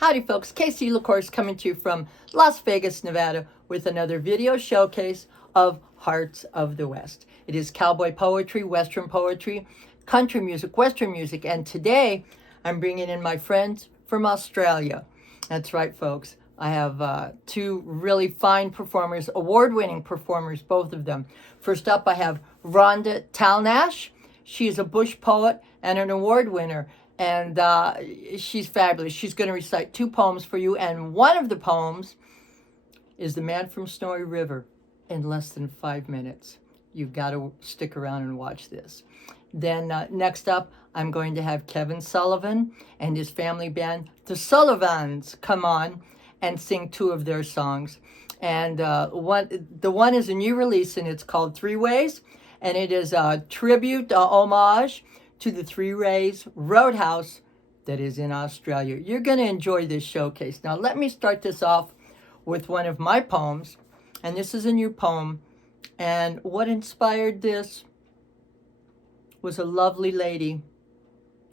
Howdy folks, Casey LaCourse coming to you from Las Vegas, Nevada with another video showcase of Hearts of the West. It is cowboy poetry, western poetry, country music, western music, and today I'm bringing in my friends from Australia. That's right folks, I have two really fine performers, award-winning performers, both of them. First up I have Rhonda Tallnash. She is a bush poet and an award winner. And she's fabulous. She's going to recite two poems for you. And one of the poems is The Man from Snowy River in less than 5 minutes. You've got to stick around and watch this. Then next up, I'm going to have Kevin Sullivan and his family band, the Sulli-Vans, come on and sing two of their songs. And the one is a new release, and it's called ThreeWays. And it is a tribute, a homage to the ThreeWays Roadhouse that is in Australia. You're going to enjoy this showcase. Now, let me start this off with one of my poems, and this is a new poem. And what inspired this was a lovely lady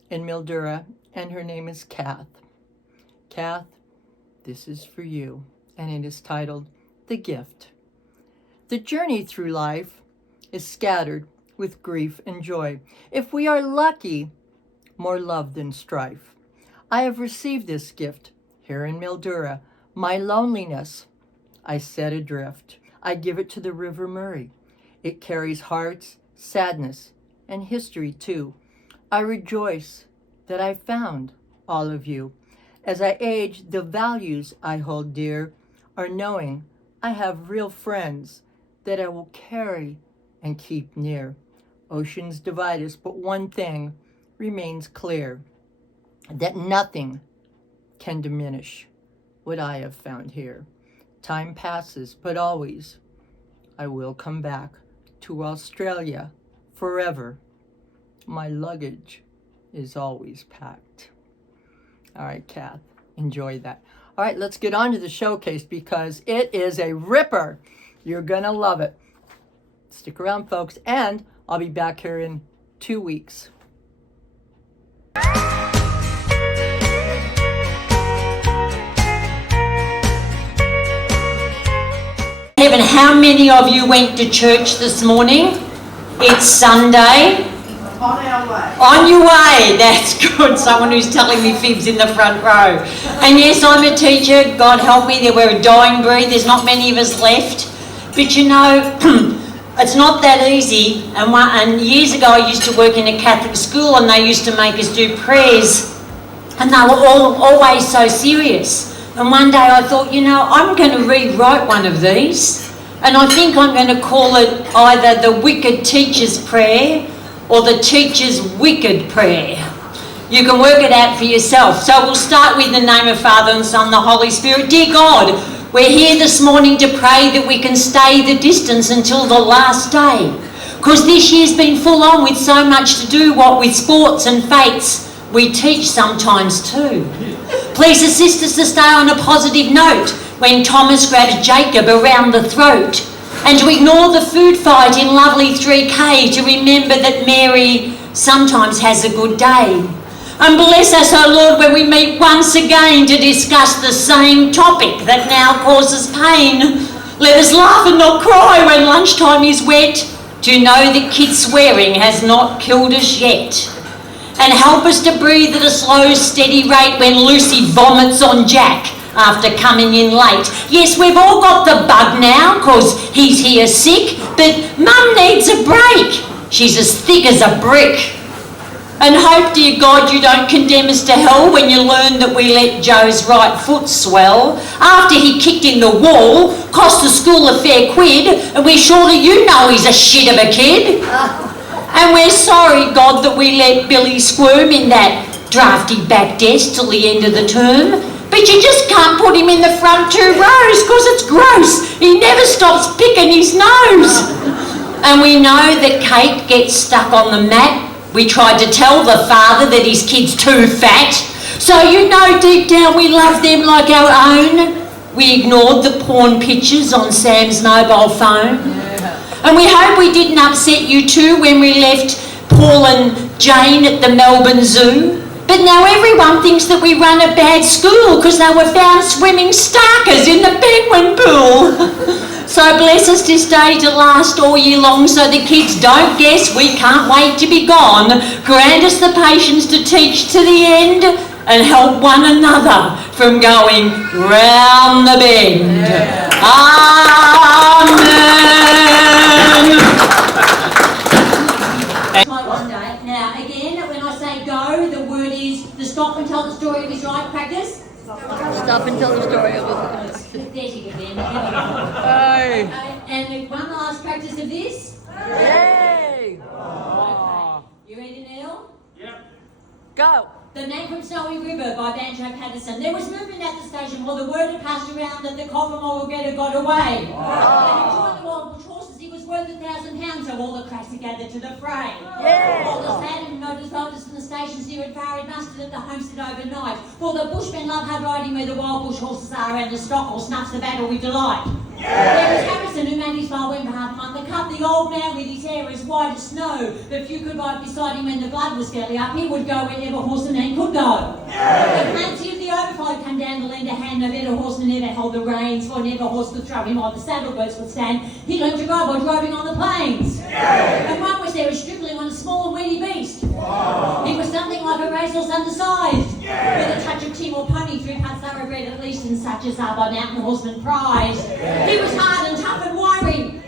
in Mildura, and her name is Kath. Kath, this is for you, and it is titled The Gift. The journey through life is scattered with grief and joy. If we are lucky, more love than strife. I have received this gift here in Mildura. My loneliness I set adrift. I give it to the River Murray. It carries hearts, sadness, and history too. I rejoice that I found all of you. As I age, the values I hold dear are knowing I have real friends that I will carry and keep near. Oceans divide us, but one thing remains clear, that nothing can diminish what I have found here. Time passes, but always I will come back to Australia forever. My luggage is always packed. All right, Kath, enjoy that. All right, let's get on to the showcase because it is a ripper. You're gonna love it. Stick around, folks, and I'll be back here in 2 weeks. Kevin, how many of you went to church this morning? It's Sunday. On our way. On your way. That's good. Someone who's telling me fibs in the front row. And yes, I'm a teacher. God help me. We're a dying breed. There's not many of us left. But you know, it's not that easy, and years ago I used to work in a Catholic school and they used to make us do prayers and they were always so serious. And one day I thought, you know, I'm going to rewrite one of these, and I think I'm going to call it either the Wicked Teacher's Prayer or the Teacher's Wicked Prayer. You can work it out for yourself. So we'll start with the name of Father and Son, the Holy Spirit. Dear God, we're here this morning to pray that we can stay the distance until the last day. Because this year's been full on with so much to do, what with sports and fates we teach sometimes too. Please assist us to stay on a positive note when Thomas grabs Jacob around the throat, and to ignore the food fight in lovely 3K, to remember that Mary sometimes has a good day. And bless us, O Lord, when we meet once again to discuss the same topic that now causes pain. Let us laugh and not cry when lunchtime is wet, to know that kid swearing has not killed us yet. And help us to breathe at a slow, steady rate when Lucy vomits on Jack after coming in late. Yes, we've all got the bug now, 'cause he's here sick, but Mum needs a break. She's as thick as a brick. And hope, dear God, you don't condemn us to hell when you learn that we let Joe's right foot swell after he kicked in the wall, cost the school a fair quid, and we're sure that you know he's a shit of a kid. And we're sorry, God, that we let Billy squirm in that drafty back desk till the end of the term. But you just can't put him in the front 2 rows, 'cause it's gross. He never stops picking his nose. And we know that Kate gets stuck on the mat. We tried to tell the father that his kid's too fat. So you know deep down we love them like our own. We ignored the porn pictures on Sam's mobile phone. And we hope we didn't upset you too when we left Paul and Jane at the Melbourne Zoo. But now everyone thinks that we run a bad school because they were found swimming starkers in the penguin pool. So bless us this day to last all year long, so the kids don't guess we can't wait to be gone. Grant us the patience to teach to the end and help one another from going round the bend. Yeah. Amen. One day. Now again, when I say go, the word is the stop and tell the story of his life practice. Stop and tell the story of his life. There you go, then. Hey. And one last practice of this. Yay! Okay. You ready, Neil? Yep. Go. The Man from Snowy River by Banjo Patterson. There was movement at the station while the word had passed around that the Covermore Getter got away. And enjoying the wild bush horses, he was worth £1,000, so all the cracks had gathered to the fray. Yeah. All the sad and noticed from the stations near at Farrad mustered at the homestead overnight. For the bushmen love hard riding where the wild bush horses are, and the Stockwell snuffs the battle with delight. There was Harrison who made his far went behalf among the cup, the old man with his hair as white as snow. But few could ride beside him when the blood was fairly up. He would go wherever horse and man could go. The plenty of the overflow come down to lend a hand. No better horseman ever held the reins, for never horse could throw him on the saddle birds would stand. He learned to ride by driving on the plains. And one was there a stripling on a small and weedy beast. He was something like a racehorse undersized, with a touch of Timor pony through cut thoroughbred at least, and such as are by mountain horsemen prized. He was hard and tough and wiry,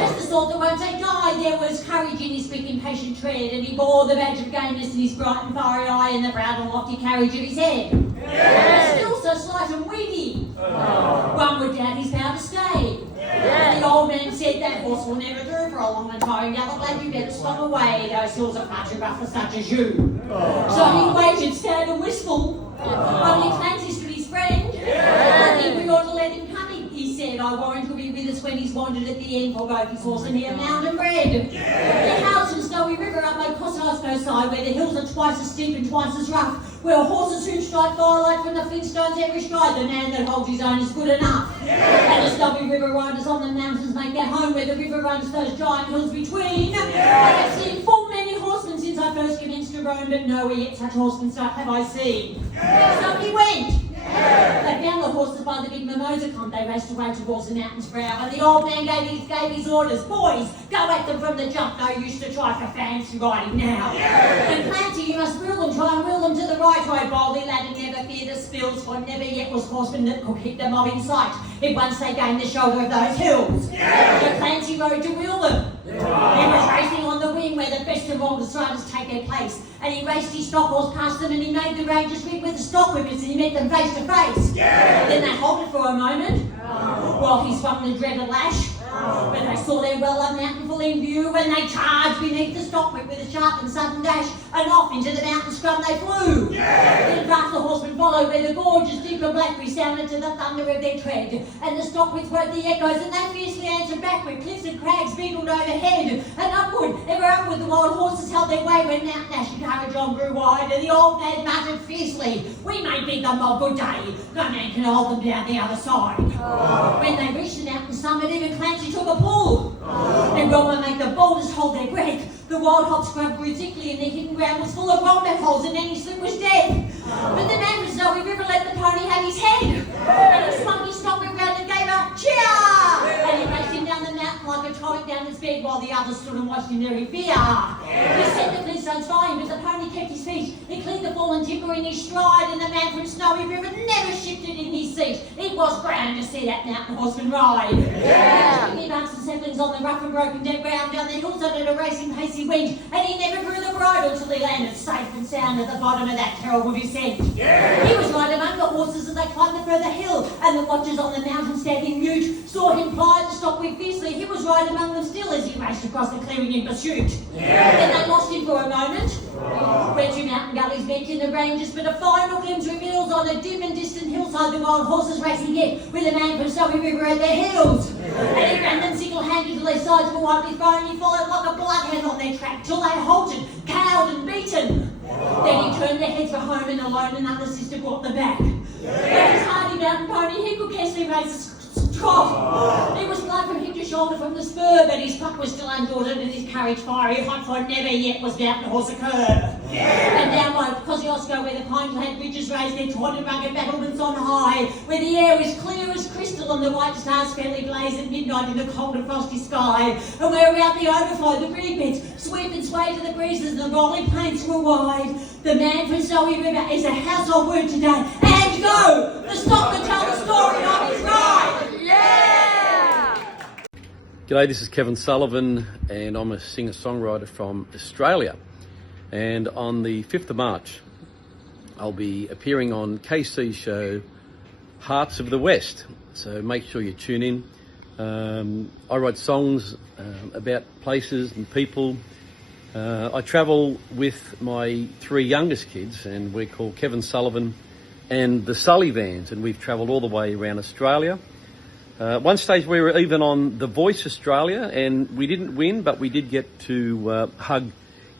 just the sort that won't say die. There was courage in his quick impatient tread, and he bore the badge of gameness in his bright and fiery eye, and the proud and lofty carriage of his head. Still so slight and weedy, one would doubt his power to stay. And the old man said that horse will never do for a long and tiring gallop, lad, you better stop away, those hills are far too rough for such as you. So he waited, sad and wistful, only Clancy stood his friend. I think we ought to let him come in, he said. I warrant he'll be with us when he's wandered at the end, for both his horse and he are mountain bred. The house and Snowy River up by Cossarsko side, where the hills are twice as steep and twice as rough, where horses who strike firelight from the Flintstones every stride, the man that holds his own is good enough. And the Snowy River riders on the mountains make their home, where the river runs those giant hills between. I have seen full many horsemen since I first commenced to roam, but nowhere yet such horsemen sight have I seen. So he went. They found the horses by the big mimosa clump. They raced away towards the mountain's brow, and the old man gave his orders. Boys, go at them from the jump. No use to try for fancy riding now. And Clancy, you must rule them, try and rule them to the right way. Boldly, lad, and never fear the spills, for never yet was horseman that could keep them all in sight if once they gained the shoulder of those hills. So Clancy rode to wheel them. He was racing on the wing where the best of all the riders take their place, and he raced his stock horse past them, and he made the ranges rig with the stock whippers, and he met them face to face. Then they halted for a moment while he swung the dreaded lash. When they saw their well-loved mountain full in view, when they charged beneath the stock whip with a sharp and sudden dash, and off into the mountain scrum they flew. Then fast the horsemen followed, where the gorge's deeper black resounded to the thunder of their tread, and the stock whips woke the echoes, and they fiercely answered back where cliffs and crags beetled overhead. And upward, ever upward, the wild horses held their way when mountain ash and courage on grew wide, and the old man muttered fiercely, "We may beat them on good day, no man can hold them down the other side." When they reached the mountain summit, even Clancy took a pull. And Roma made the boldest hold their breath. The wild hop scrub grew thickly, and the hidden ground was full of wombat holes, and any slip was dead. But the man from Snowy River let the pony have his head, and he swung his stock whip round and gave a cheer. And he raced him down the mountain like a torrent down his bed, while the others stood and watched him there in fear. He set the Flintstones flying, but the pony kept his feet. He cleared the fallen timber in his stride, and the man from Snowy River never shifted in his seat. It was grand to see that mountain horseman ride. He bumps and settlings on the rough and broken dead ground, down the hillside at a racing pace he went, and he never drew the bridle till he landed safe and sound at the bottom of that terrible descent. He was right among the horses as they climbed the further hill, and the watchers on the mountain standing mute saw him ply the stock whip fiercely. He was right among them still as he raced across the clearing in pursuit. Then they lost him for a moment, where two mountain gullies met in the ranges, but a final glimpse reveals on a dim and distant hillside the wild horses racing yet, with a man from Snowy River at their heels. And he ran them single-handed till their sides were widely thrown. He followed like a bloodhound on their track till they halted, cowed and beaten. Then he turned their heads for home, and alone another sister brought them back. But his hardy mountain pony, he could scarcely raise a trot. It was blood from hip to shoulder from the spur, but his pluck was still undaunted and his courage fiery hot, for never yet was mountain horse a cur. And down by Kosciuszko, where the pine clad ridges raise their tawny rugged battlements on high, where the air is clear as crystal and the white stars fairly blaze at midnight in the cold and frosty sky, and where around the overflow the reed beds sweep and sway to the breezes and the rolling plains were wide. The man from Zoe River is a household word today. And go! The stockman tell the story of his ride! Yeah! G'day, this is Kevin Sullivan and I'm a singer-songwriter from Australia. And on the 5th of March, I'll be appearing on KC's show, Hearts of the West. So make sure you tune in. I write songs about places and people. I travel with my 3 youngest kids, and we're called Kevin Sullivan and the Sulli-Vans, and we've travelled all the way around Australia. One stage we were even on The Voice Australia, and we didn't win, but we did get to hug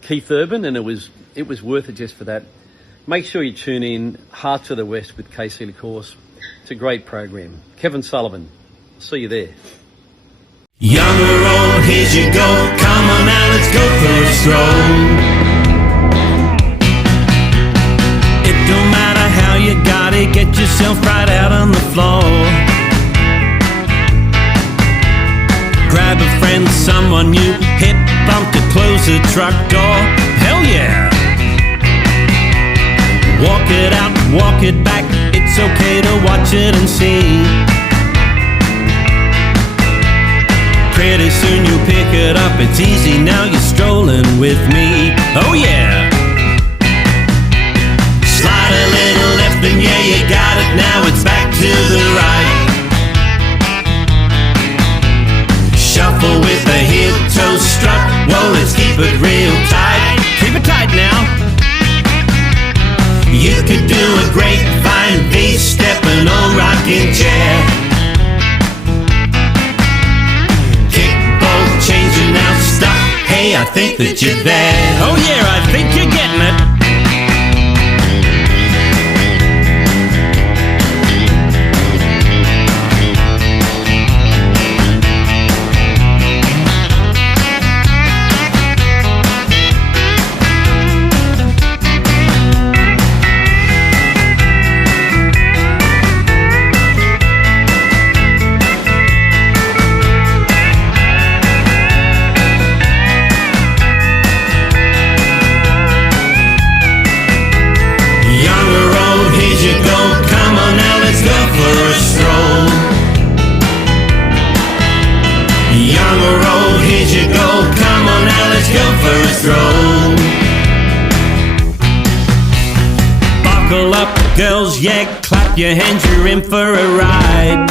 Keith Urban, and it was worth it just for that. Make sure you tune in, Hearts of the West with KC LaCourse. It's a great program. Kevin Sullivan, see you there. Young or old, here you go. Come on now, let's go for a stroll. It don't matter how you got it, get yourself right out on the floor. Grab a friend, someone new, hip bump to close the truck door. Hell yeah! Walk it out, walk it back, it's okay to watch it and see. Pretty soon you'll pick it up, it's easy now, you're strolling with me. Oh yeah! Slide a little left and yeah, you got it now, it's back to the right. Shuffle with a heel-toe strut, whoa, let's keep it real tight. Keep it tight now. You could do a grapevine V-step, an old rocking chair. Kickball changing now, stop. Hey, I think that you're there. Oh yeah, I think you're getting it. Buckle up, girls, yeah, clap your hands, you're in for a ride.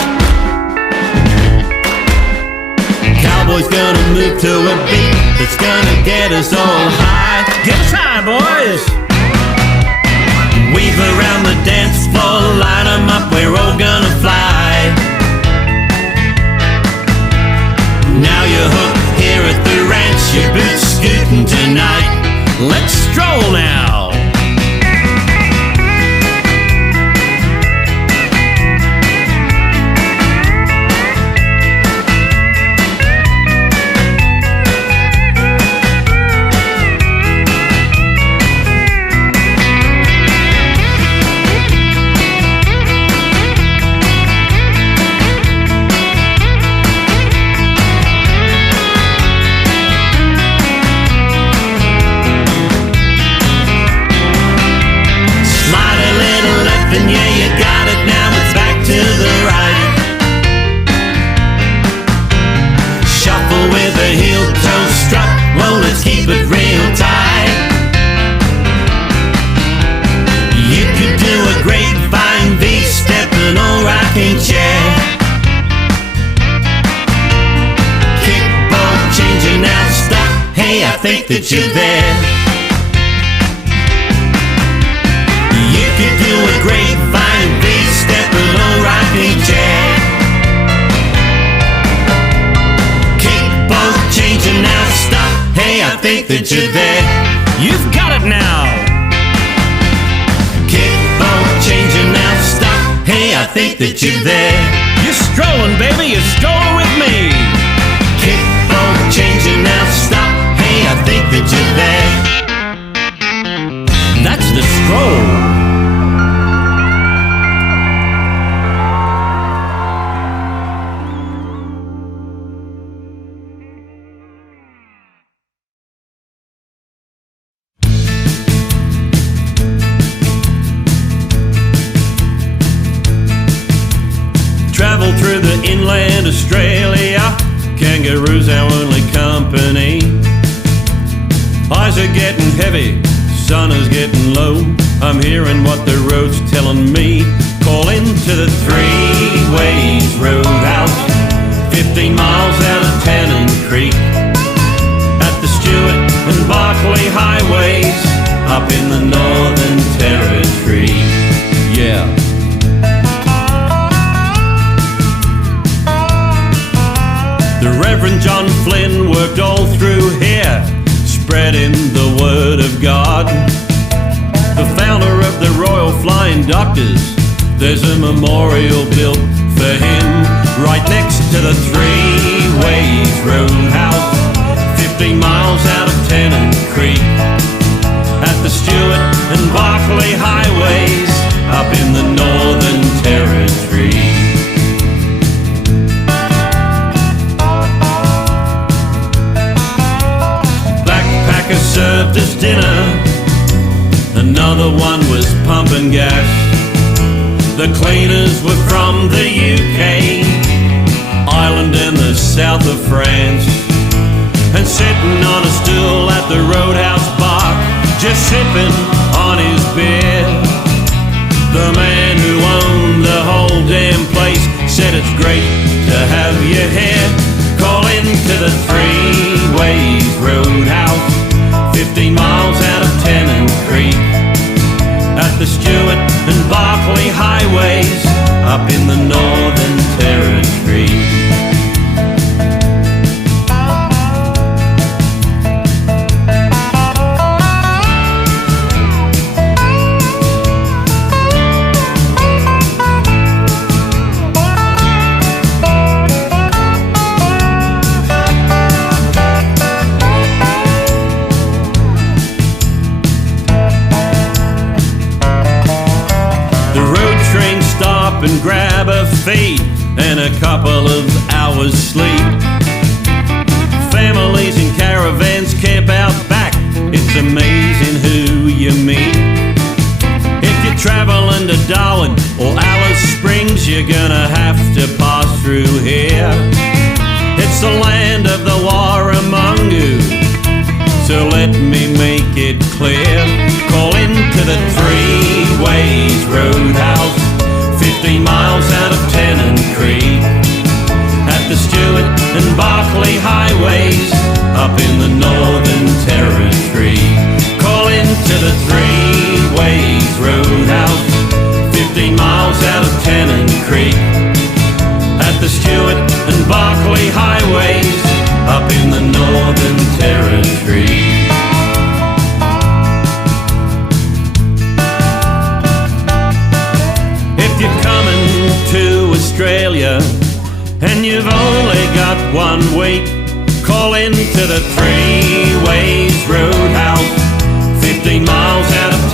Cowboy's gonna move to a beat that's gonna get us all high. Get us high, boys! Weave around the dance floor, line 'em up, we're all gonna fly. Now you're hooked here at the ranch, your boots scooting tonight. Let's stroll now. I think that you're there. You could do a grapevine V-step, a low rocking chair. Kickball changing now, stop. Hey, I think that you're there. You've got it now. Kickball changing now, stop. Hey, I think that you're there. You're strolling, baby, you're strolling with me. Kickball changing now, stop. I think that you're there. Stroll. Travel through the inland Australia, kangaroos our only company. Eyes are getting heavy, sun is getting low. I'm hearing what the road's telling me. Call into the Three-Ways Roadhouse, 15 miles out of Tennant Creek. At the Stewart and Barclay highways, up in the Northern Territory. Yeah. The Reverend John Flynn worked all through here, spreading the word of God. The founder of the Royal Flying Doctors, there's a memorial built for him right next to the Three-Ways Roadhouse, 15 miles out of Tennant Creek. At the Stewart and Barclay highways, up in the Northern Territory. Served us dinner, another one was pumping gas. The cleaners were from the UK, Ireland and the south of France. And sitting on a stool at the Roadhouse bar, just sipping on his beer, the man who owned the whole damn place said it's great to have you here. Call into the Three-Ways Roadhouse, 15 miles out of Tennant Creek. At the Stewart and Barclay highways, up in the Northern Territory. And grab a feed and a couple of hours sleep. Families in caravans camp out back, it's amazing who you meet. If you're traveling to Darwin or Alice Springs, you're gonna have to pass through here. It's the land of the Warramungu, so let me make it clear. Call into the Three-Ways Roadhouse, 15 miles out of Tennant Creek. At the Stewart and Barclay highways, up in the Northern Territory. Call into the Three-Ways Roadhouse, 15 miles out of Tennant Creek. At the Stewart and Barclay highways, up in the Northern Territory. You're coming to Australia and you've only got 1 week. Call into the Three-Ways Roadhouse, 15 miles out of